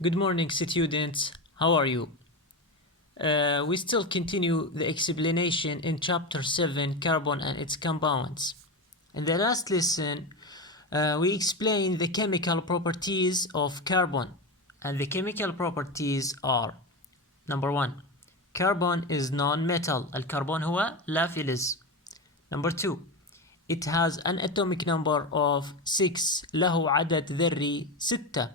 Good morning, students. How are you? We still continue the explanation in Chapter 7, Carbon and its compounds. In the last lesson, we explained the chemical properties of carbon. And the chemical properties are: number 1. Carbon is non-metal. الكربون هو لا فلز. Number 2. It has an atomic number of 6. له عدد ذري 6.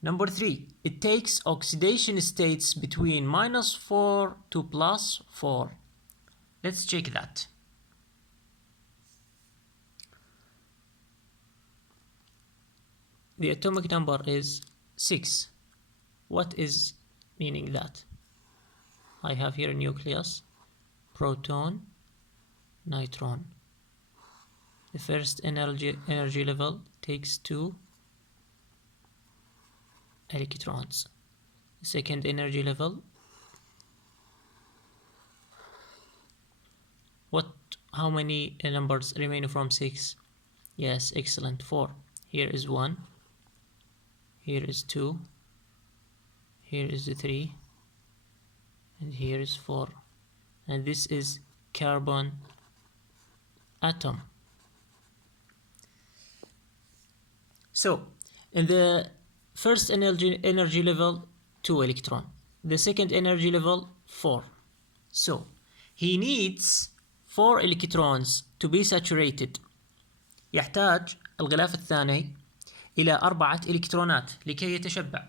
Number 3. It takes oxidation states between -4 to +4. Let's check that. The atomic number is 6. What is meaning that? I have here a nucleus, proton, neutron. The first energy level takes 2 electrons. The second energy level, how many numbers remain from 6? Yes, excellent, 4. Here is 1, here is 2, here is 3, and here is 4. And this is carbon atom. So in the first energy level, 2 electron. The second energy level, 4. So he needs 4 electrons to be saturated. يحتاج الغلاف الثاني إلى 4 إلكترونات لكي يتشبع.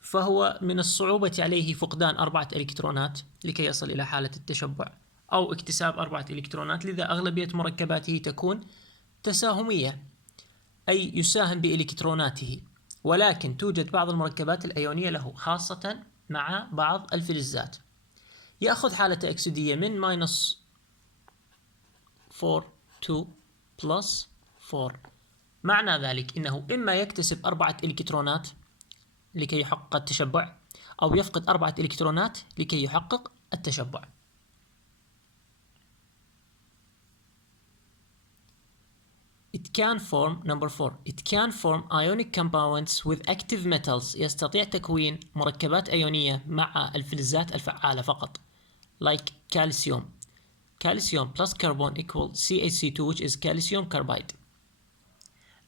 فهو من الصعوبة عليه فقدان 4 إلكترونات لكي يصل إلى حالة التشبع، أو اكتساب 4 إلكترونات. لذا أغلبية مركباته تكون تساهمية، أي يساهم بإلكتروناته. ولكن توجد بعض المركبات الأيونية له، خاصة مع بعض الفلزات. يأخذ حالة أكسدية من -4 to +4. معنى ذلك أنه إما يكتسب 4 إلكترونات لكي يحقق التشبع، أو يفقد 4 إلكترونات لكي يحقق التشبع. It can form, number 4, it can form ionic compounds with active metals. يستطيع تكوين مركبات أيونية مع الفلزات الفعالة فقط. Like calcium. Calcium plus carbon equal CaC2, which is calcium carbide.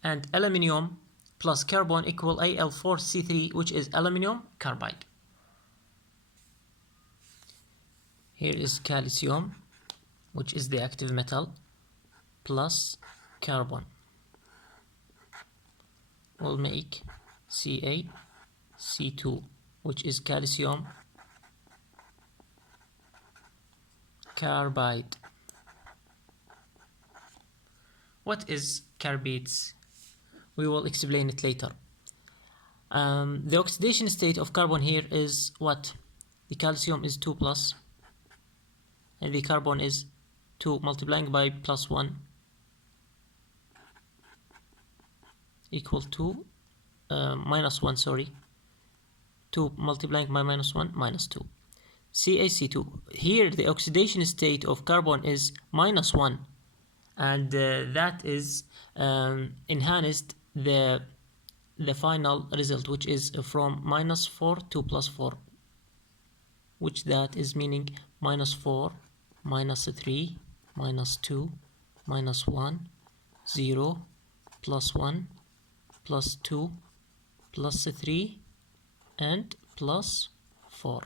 And aluminium plus carbon equal Al4C3, which is aluminium carbide. Here is calcium, which is the active metal, plus carbon will make CaC2, which is calcium carbide. What is carbides? We will explain it later. The oxidation state of carbon here is what? The calcium is 2 plus, and the carbon is 2 multiplying by +1 equal to -1, sorry. 2 multiplying by -1, -2. CaC2. Here the oxidation state of carbon is -1, and that is enhanced the final result, which is from -4 to +4, which that is meaning -4, -3, -2, -1, 0, +1, +2, +3, and +4.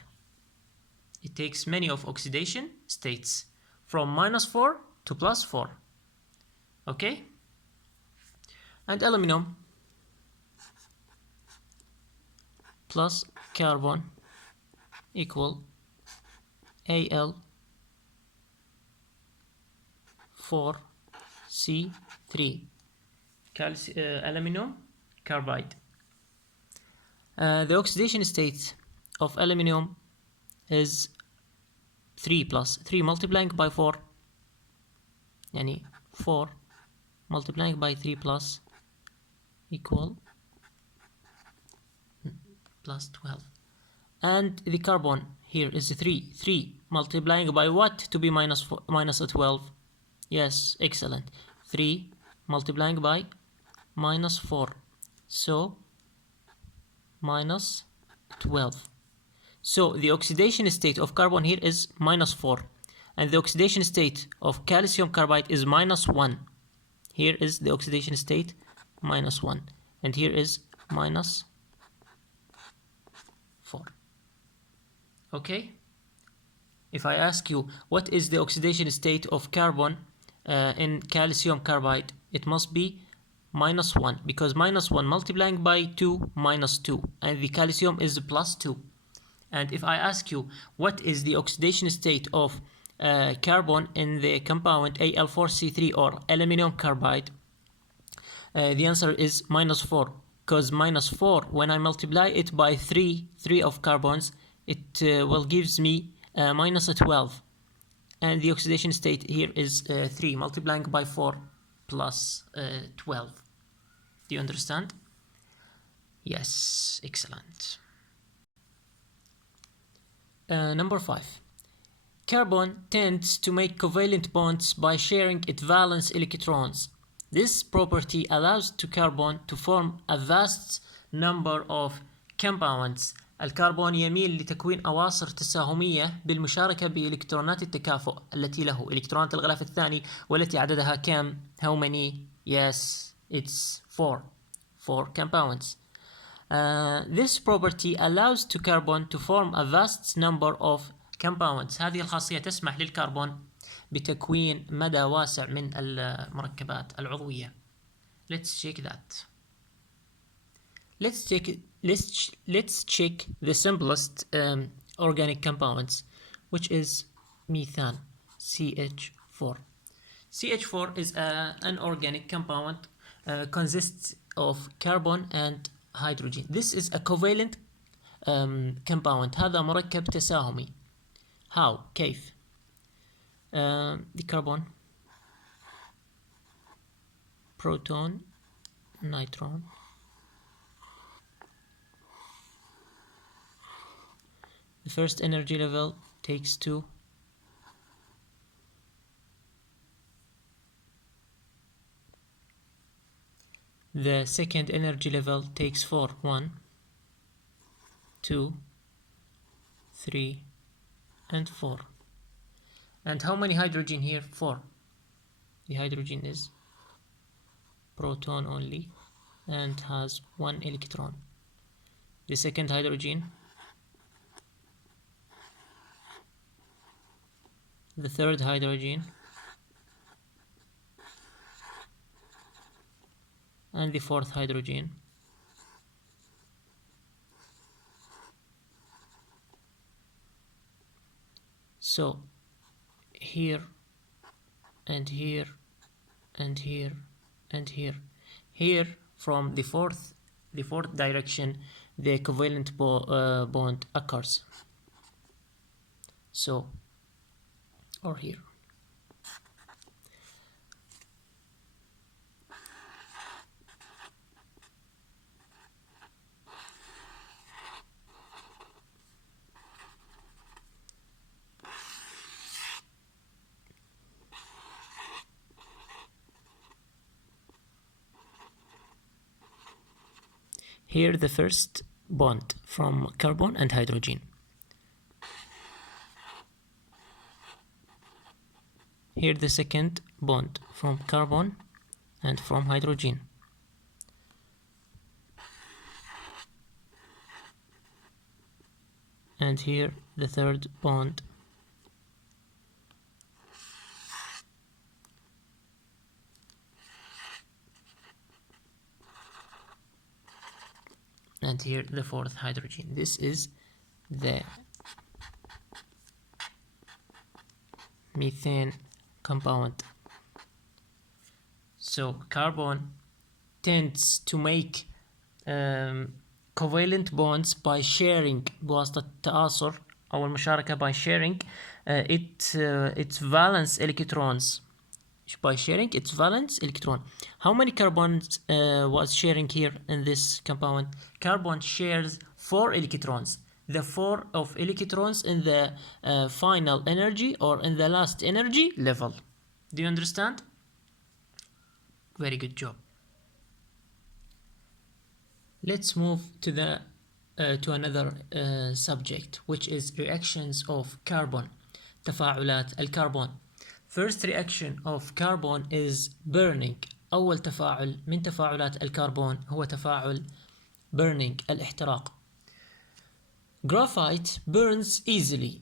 It takes many of oxidation states from -4 to +4. Okay? And aluminum plus carbon equal Al4C3, aluminum carbide. The oxidation state of aluminum is 3 plus 3 multiplying by 4, يعني 4 multiplying by 3 plus equal +12. And the carbon here is 3 multiplying by what to be -12? Yes, excellent. 3 multiplying by -4, so minus 12. So the oxidation state of carbon here is minus 4. And the oxidation state of calcium carbide is minus 1. Here is the oxidation state, minus 1. And here is minus 4. Okay? If I ask you, what is the oxidation state of carbon in calcium carbide? It must be minus 1, because minus 1 multiplying by 2, minus 2. And the calcium is plus 2. And if I ask you, what is the oxidation state of carbon in the compound Al4C3 or aluminum carbide, the answer is minus 4, because minus 4, when I multiply it by 3 of carbons, it will gives me minus 12, and the oxidation state here is 3 multiplying by 4 plus 12. Do you understand? Yes, excellent. Number 5. Carbon tends to make covalent bonds by sharing its valence electrons. This property allows to carbon to form a vast number of compounds. الكربون يميل لتكوين أواصر تساهمية بالمشاركة بإلكترونات التكافؤ التي له إلكترونات الغلاف الثاني والتي عددها كم؟ How many? Yes, it's 4 compounds. This property allows to carbon to form a vast number of compounds. هذه الخاصية تسمح للكربون بتكوين مدى واسع من المركبات العضوية. Let's check that. Let's check the simplest organic compounds, which is methane, CH4. CH4 is an organic compound, consists of carbon and hydrogen. This is a covalent compound. هذا مركب تساهمي. How? كيف؟ the carbon, proton, neutron. The first energy level takes 2. The second energy level takes 4. 1, 2, 3, and 4. And how many hydrogen here? 4. The hydrogen is proton only and has 1 electron. The second hydrogen, the third hydrogen, and the fourth hydrogen. So here and here and here and here. Here from the fourth direction the covalent bond occurs. So, or here. Here the first bond from carbon and hydrogen. Here the second bond from carbon and from hydrogen. And here the third bond. And here the fourth hydrogen. This is the methane compound. So carbon tends to make covalent bonds by sharing بواسطة التآصر أو المشاركة by sharing its valence electrons. By sharing its valence electron. How many carbons was sharing here in this compound? Carbon shares 4 electrons. The 4 of electrons in the final energy or in the last energy level. Do you understand? Very good job. Let's move to the to another subject, which is reactions of carbon. تفاعلات الكربون. First reaction of carbon is burning. أول تفاعل من تفاعلات الكربون هو تفاعل burning الاحتراق. Graphite burns easily,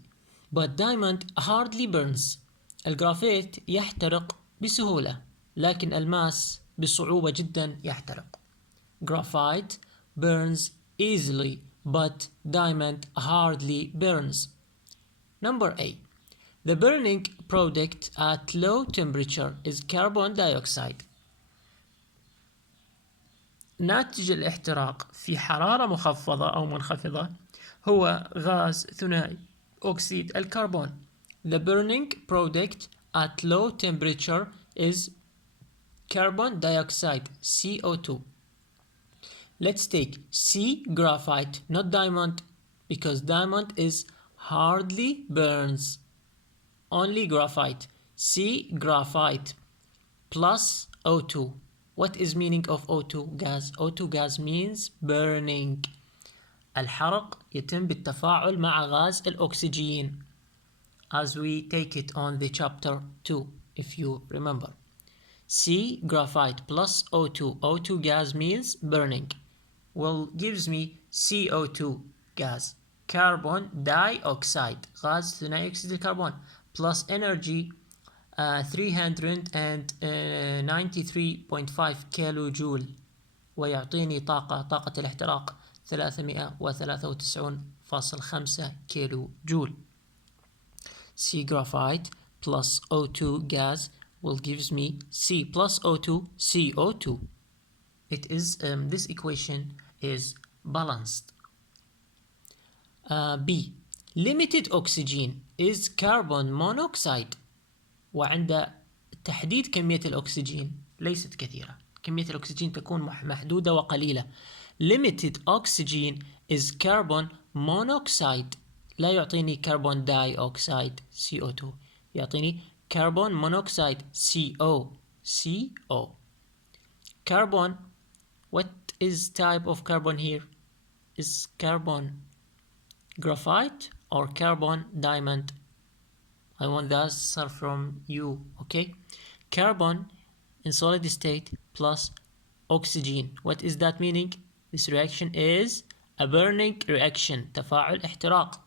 but diamond hardly burns. الجرافيت يحترق بسهولة، لكن الماس بصعوبة جدا يحترق. Graphite burns easily, but diamond hardly burns. Number A. The burning product at low temperature is carbon dioxide. ناتج الاحتراق في حرارة مخفضة أو منخفضة هو غاز ثنائي أكسيد الكربون. The burning product at low temperature is carbon dioxide, CO2. Let's take C, graphite, not diamond, because diamond is hardly burns. Only graphite. C, graphite plus O2. What is meaning of O2 gas? O2 gas means burning. الحرق يتم بالتفاعل مع غاز الأكسجين, as we take it on the chapter 2, if you remember. C, graphite plus O2. O2 gas means burning. Well, gives me CO2 gas, carbon dioxide, غاز ثنائي أكسيد الكربون, plus energy 393.5 كيلو جول, ويعطيني طاقة الاحتراق 393.5 كيلو جول. C graphite plus O2 gas will gives me C plus O2, CO2. It is this equation is balanced. B. Limited oxygen is carbon monoxide. وعند تحديد كمية الأكسجين ليست كثيرة. كمية الأكسجين تكون محدودة وقليلة. Limited oxygen is carbon monoxide. لا يعطيني carbon dioxide CO2. يعطيني carbon monoxide CO. Carbon, what is type of carbon here? Is carbon graphite or carbon diamond? I want the answer from you, okay? Carbon in solid state plus oxygen. What is that meaning? This reaction is a burning reaction, تفاعل احتراق,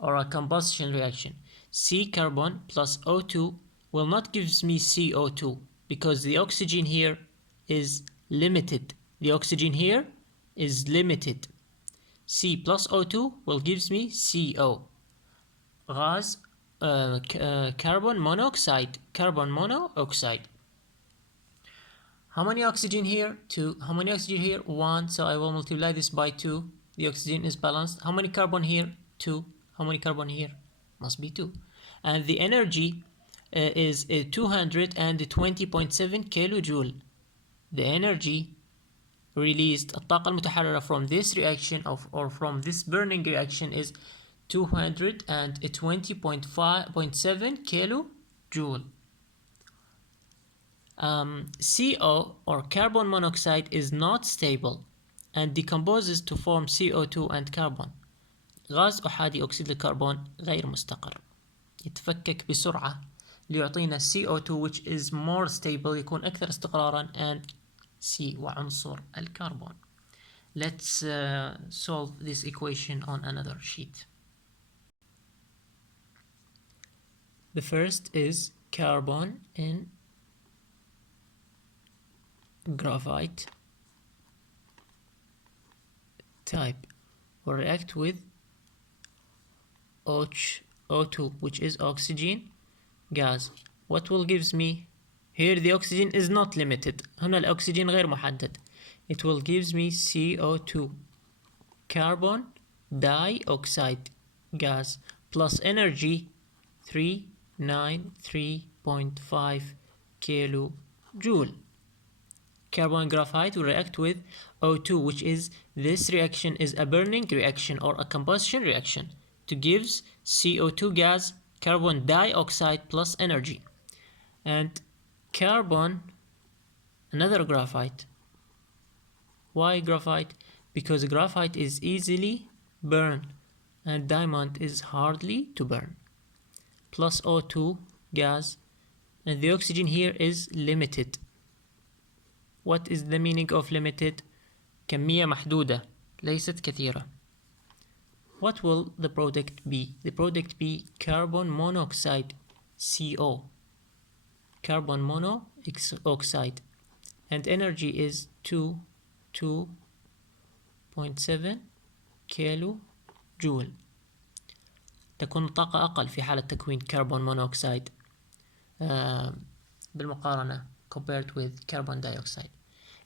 or a combustion reaction. C carbon plus O2 will not give me CO2 because the oxygen here is limited. The oxygen here is limited. C plus O2 will give me CO. غاز carbon monoxide. How many oxygen here? 2. How many oxygen here? 1. So I will multiply this by 2. The oxygen is balanced. How many carbon here? 2. How many carbon here? Must be 2. And the energy is 220.7 kilojoule. The energy released, الطاقة المتحررة from this reaction or from this burning reaction is 220.7 kilojoule. CO or carbon monoxide is not stable and decomposes to form CO2 and carbon. غاز أحادي أكسيد الكربون غير مستقر, يتفكك بسرعة ليعطينا CO2 which is more stable, يكون أكثر استقرارا, and C وعنصر الكربون. Let's solve this equation on another sheet. The first is carbon in graphite type will react with O2 which is oxygen gas. What will gives me here? The oxygen is not limited. هنا الأكسجين غير محدد. It will gives me CO2 carbon dioxide gas plus energy 393.5 kilojoule. Carbon graphite will react with O2 which is, this reaction is a burning reaction or a combustion reaction to gives CO2 gas, carbon dioxide plus energy, and carbon, another graphite. Why graphite? because graphite is easily burned and diamond is hardly to burn. Plus O2 gas, and the oxygen here is limited. What is the meaning of limited? كمية محدودة ليست كثيرة. What will the product be? The product be carbon monoxide, CO. Carbon monoxide. And energy is 2.7 كيلو جول. تكون الطاقة أقل في حالة تكوين كربون مونوكسيد بالمقارنة compared with carbon dioxide.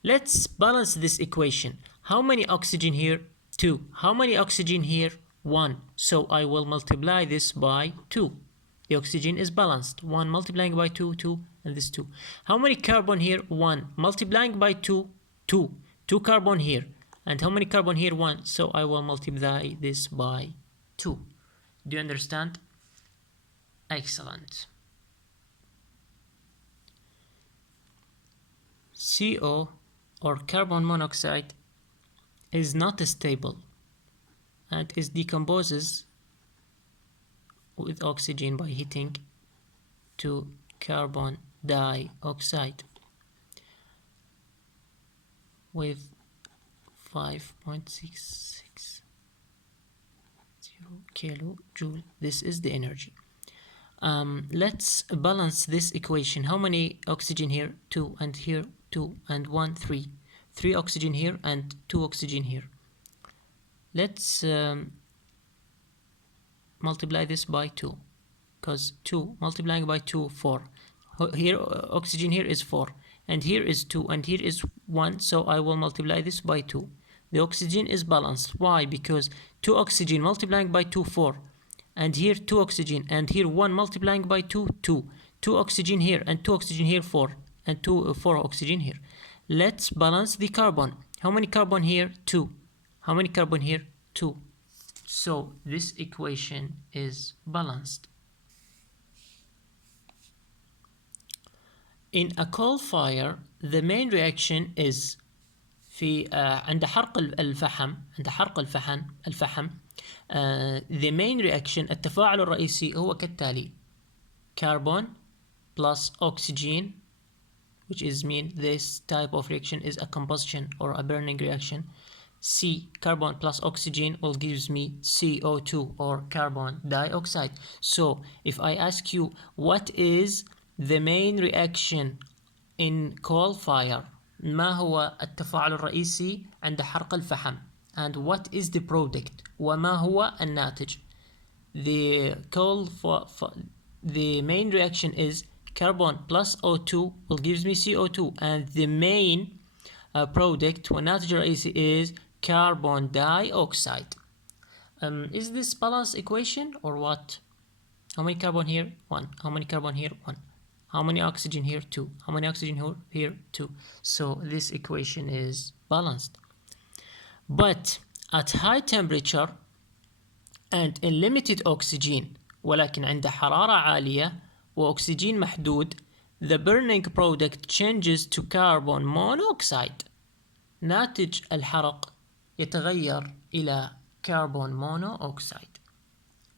Let's balance this equation. How many oxygen here? 2. How many oxygen here? 1. So I will multiply this by 2. The oxygen is balanced. 1 multiplying by 2, 2, and this 2. How many carbon here? 1. Multiplying by 2, 2. 2 carbon here. And how many carbon here? 1. So I will multiply this by 2. Do you understand? Excellent. CO, or carbon monoxide, is not stable and is decomposes with oxygen by heating to carbon dioxide with 5.660 kilojoule. This is the energy. Let's balance this equation. How many oxygen here? 2, and here 2, and 1, 3. 3 oxygen here and 2 oxygen here. Let's multiply this by 2, because 2 multiplying by 2, 4. Here oxygen here is 4, and here is 2, and here is 1, so I will multiply this by 2. The oxygen is balanced. Why? Because 2 oxygen multiplying by 2, 4, and here 2 oxygen, and here 1 multiplying by 2, 2. 2 oxygen here and 2 oxygen here, 4, and 4 oxygen here. Let's balance the carbon. How many carbon here? 2. How many carbon here? 2. So this equation is balanced. In a coal fire, the main reaction is في عند حرق الفحم the main reaction التفاعل الرئيسي هو كالتالي: carbon plus oxygen, which is mean this type of reaction is a combustion or a burning reaction. C, carbon plus oxygen, will gives me CO2 or carbon dioxide. So if I ask you what is the main reaction in coal fire, ما هو التفاعل الرئيسي عند حرق الفحم, and what is the product, وما هو الناتج. The main reaction is carbon plus O2 will gives me CO2, and the main product والناتج الرئيسي is carbon dioxide. Is this balance equation or what? How many carbon here? 1. How many carbon here? 1. How many oxygen here? 2. How many oxygen here? 2. So this equation is balanced. But at high temperature and in limited oxygen, ولكن عند حرارة عالية وأكسجين محدود, the burning product changes to carbon monoxide. ناتج الحرق يتغير إلى carbon monoxide.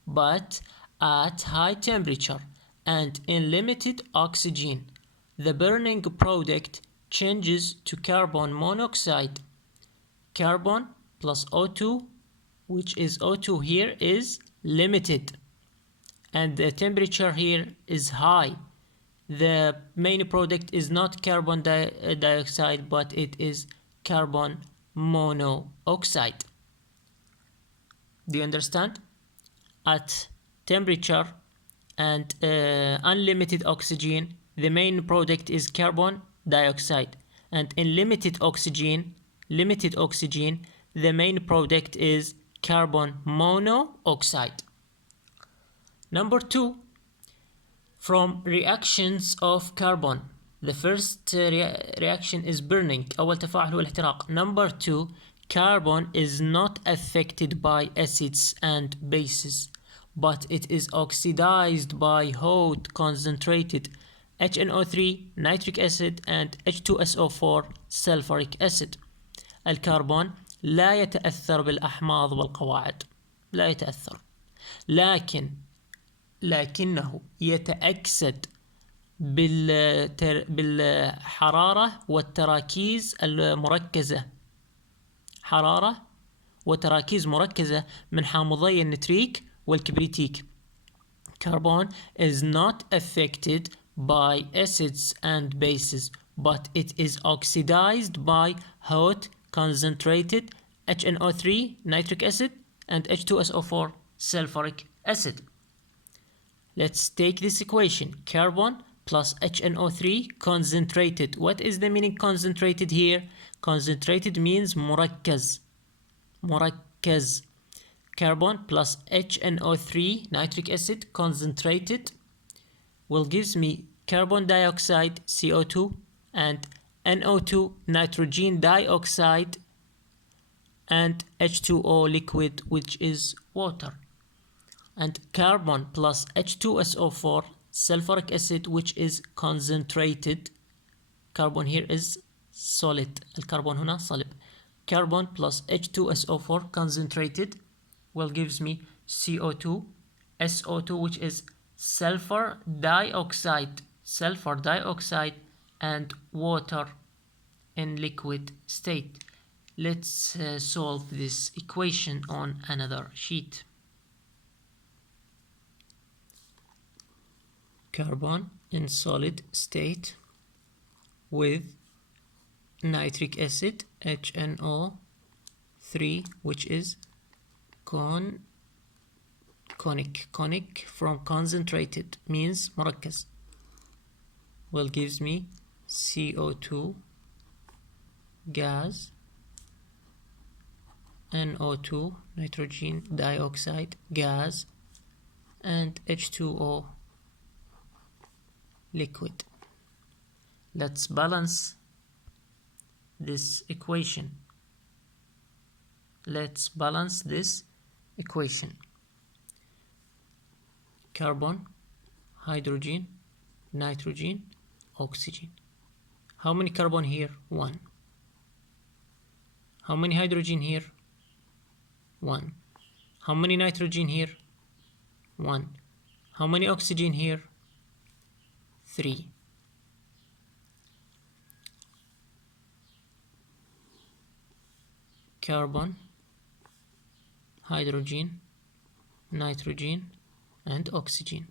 But at high temperature and in limited oxygen, the burning product changes to carbon monoxide. Carbon plus O2, which is O2 here, is limited, and the temperature here is high. The main product is not carbon dioxide, but it is carbon monoxide. Do you understand? At temperature and unlimited oxygen, the main product is carbon dioxide, and in limited oxygen, the main product is carbon monoxide. Number 2, from reactions of carbon. The first reaction is burning. أول تفاعل هو الاحتراق. Number 2, carbon is not affected by acids and bases, but it is oxidized by hot concentrated HNO3, nitric acid, and H2SO4, sulfuric acid. الكربون لا يتأثر بالأحماض والقواعد، لا يتأثر، لكنه يتأكسد بالحرارة والتراكيز المركزة، حرارة وتراكيز مركزة من حامضي النتريك والكبريتيك. Carbon is not affected by acids and bases, but it is oxidized by hot concentrated HNO3 nitric acid and H2SO4 sulfuric acid. Let's take this equation. Carbon plus HNO3 concentrated. What is the meaning concentrated here? Concentrated means مركز. مركز. Carbon plus HNO3 nitric acid concentrated will gives me carbon dioxide CO2 and NO2 nitrogen dioxide and H2O liquid, which is water, and carbon plus H2SO4 sulfuric acid, which is concentrated. Carbon here is solid, الكربون هنا صلب. Carbon plus H2SO4 concentrated will gives me CO2, SO2, which is sulfur dioxide, and water in liquid state. Let's solve this equation on another sheet. Carbon in solid state with nitric acid HNO3, which is conic from concentrated means مركز, will gives me CO2 gas, NO2 nitrogen dioxide gas, and H2O liquid. Let's balance this equation. Let's balance this equation. Carbon, hydrogen, nitrogen, oxygen. How many carbon here? 1. How many hydrogen here? 1. How many nitrogen here? 1. How many oxygen here? 3. Carbon, hydrogen, nitrogen, and oxygen.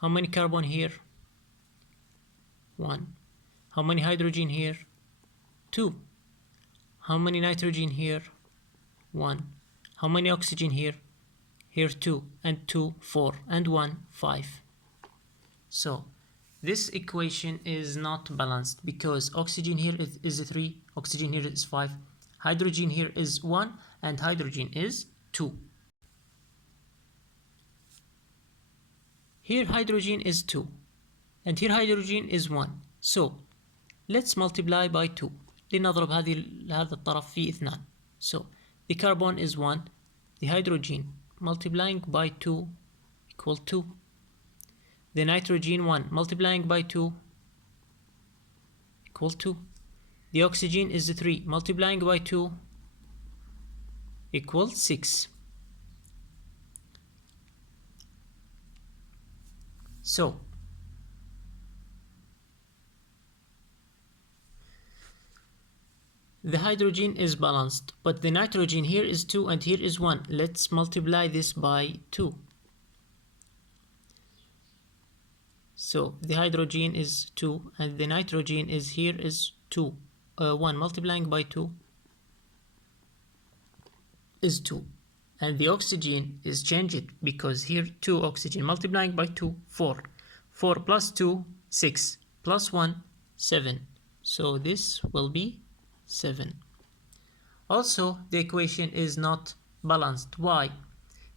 How many carbon here? 1. How many hydrogen here? 2. How many nitrogen here? 1. How many oxygen here? Here 2, and 2, 4, and 1, 5. So this equation is not balanced because oxygen here is 3, oxygen here is 5, hydrogen here is 1, and hydrogen is 2. Here hydrogen is 2, and here hydrogen is 1. So let's multiply by 2. لنضرب هذا الطرف في 2. So the carbon is 1, the hydrogen multiplying by 2 equal 2. The nitrogen 1 multiplying by 2 equal 2. The oxygen is 3 multiplying by 2 equals 6. So the hydrogen is balanced, but the nitrogen here is 2 and here is 1. Let's multiply this by 2. So the hydrogen is 2 and the nitrogen is here is 2. 1 multiplying by 2 is 2. And the oxygen is changed because here 2 oxygen multiplying by 2, 4. 4 plus 2, 6. Plus 1, 7. So this will be 7. Also, the equation is not balanced. Why?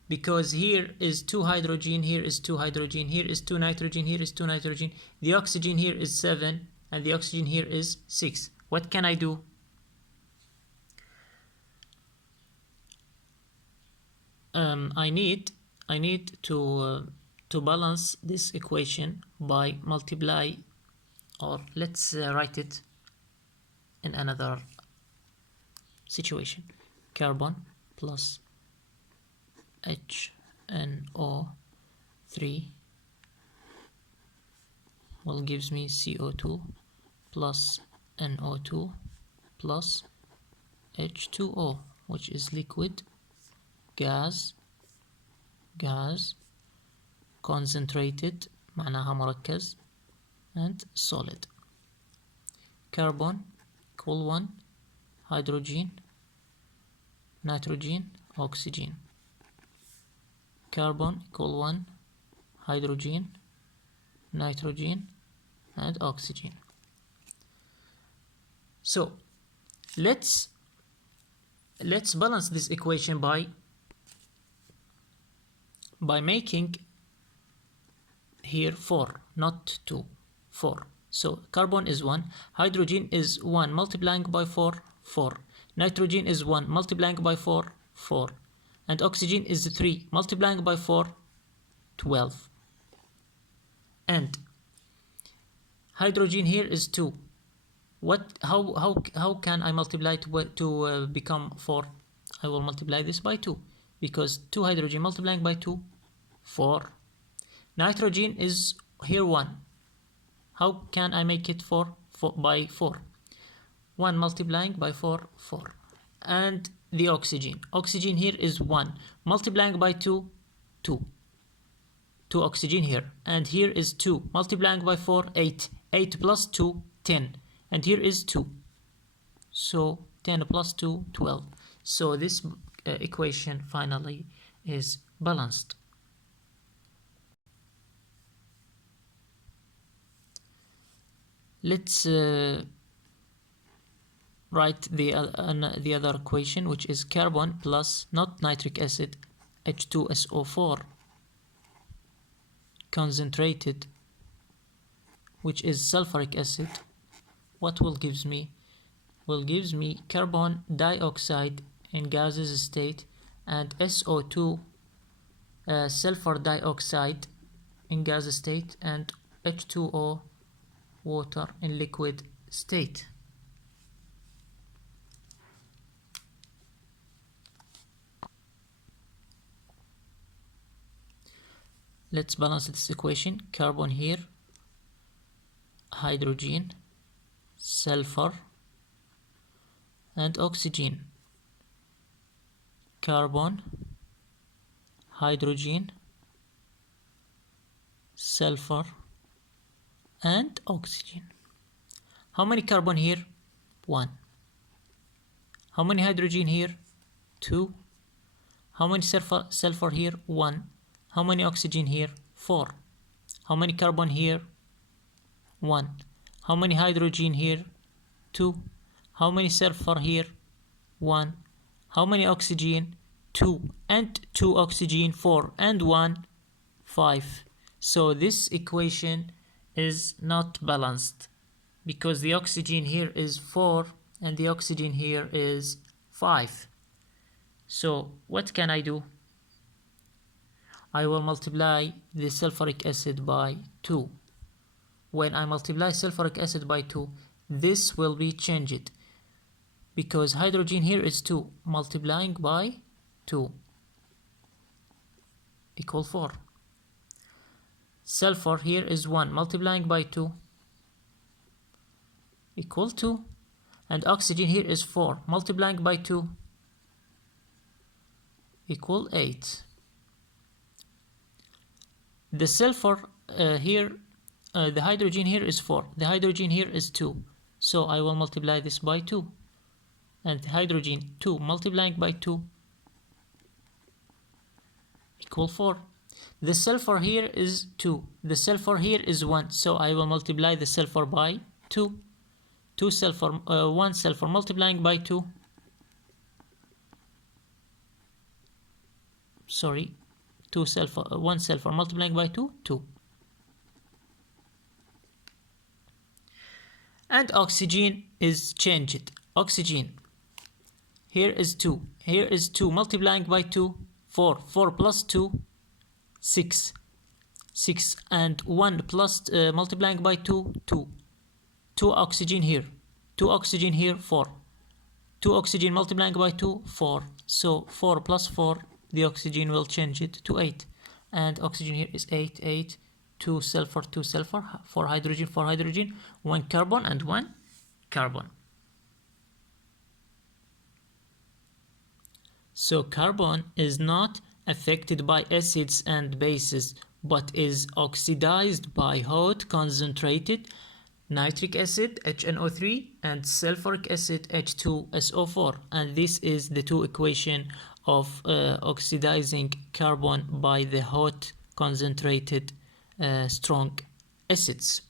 Because here is 2 hydrogen, here is 2 hydrogen, here is 2 nitrogen, here is 2 nitrogen. The oxygen here is 7 and the oxygen here is 6. What can I do? I need to balance this equation by multiply, or let's write it in another situation. Carbon plus HNO3 will gives me CO2 plus NO2 plus H2O, which is liquid, gas, concentrated معناها مركز, and solid. Carbon equal 1, hydrogen, nitrogen, oxygen. Carbon equal 1, hydrogen, nitrogen, and oxygen. So let's balance this equation by making here 4, not 2, 4. So carbon is 1, hydrogen is 1 multiplying by 4, 4. Nitrogen is 1 multiplying by 4, 4. And oxygen is 3 multiplying by 4, 12. And hydrogen here is 2. How can I multiply to become 4? I will multiply this by 2, because 2 hydrogen multiplying by 2, 4. Nitrogen is here 1. How can I make it 4 by 4? 1 multiplying by 4, 4. And the oxygen here is 1 multiplying by 2, 2. 2 oxygen here, and here is 2 multiplying by 4, 8. 8 plus 2, 10. And here is 2. So 10 plus 2, 12. So this equation finally is balanced. Let's write the other equation, which is carbon plus not nitric acid, H2SO4 concentrated, which is sulfuric acid. What will gives me? Will gives me carbon dioxide in gaseous state and SO2 sulfur dioxide in gas state and H2O water in liquid state. Let's balance this equation. Carbon here, hydrogen, sulfur, and oxygen. Carbon, hydrogen, sulfur, and oxygen. How many carbon here? 1. How many hydrogen here? 2. How many sulfur here? 1. How many oxygen here? 4. How many carbon here? 1. How many hydrogen here? 2. How many sulfur here? 1. How many oxygen? 2. And 2 oxygen, 4. And 1, 5. So this equation is not balanced, because the oxygen here is 4 and the oxygen here is 5. So what can I do? I will multiply the sulfuric acid by 2. When I multiply sulfuric acid by 2, this will be changed, because hydrogen here is 2 multiplying by 2 equal 4. Sulfur here is 1 multiplying by 2 equal 2. And oxygen here is 4 multiplying by 2 equal 8. The sulfur here, the hydrogen here is 4. The hydrogen here is 2. So I will multiply this by 2. And hydrogen 2 multiplying by 2 equal 4. The sulfur here is 2. The sulfur here is 1. So I will multiply the sulfur by 2. 2 sulfur, 1 sulfur multiplying by 2. Sorry. 2 sulfur, 1 sulfur multiplying by 2, 2. And oxygen is changed. Oxygen here is 2. Here is 2 multiplying by 2, 4. 4 plus 2, 6. 6 and 1 plus multiplying by 2, 2. 2 oxygen here. 2 oxygen here, 4. 2 oxygen multiplying by 2, 4. So 4 plus 4, the oxygen will change it to 8. And oxygen here is 8, 8, 2 sulfur, 2 sulfur, 4 hydrogen, 4 hydrogen, 1 carbon and 1 carbon. So carbon is not affected by acids and bases, but is oxidized by hot concentrated nitric acid HNO3 and sulfuric acid H2SO4, and this is the two equation of oxidizing carbon by the hot concentrated strong acids.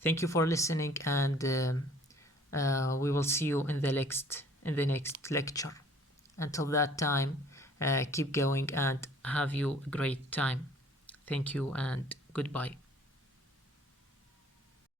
Thank you for listening, and we will see you in the next lecture. Until that time, keep going and have you a great time. Thank you and goodbye.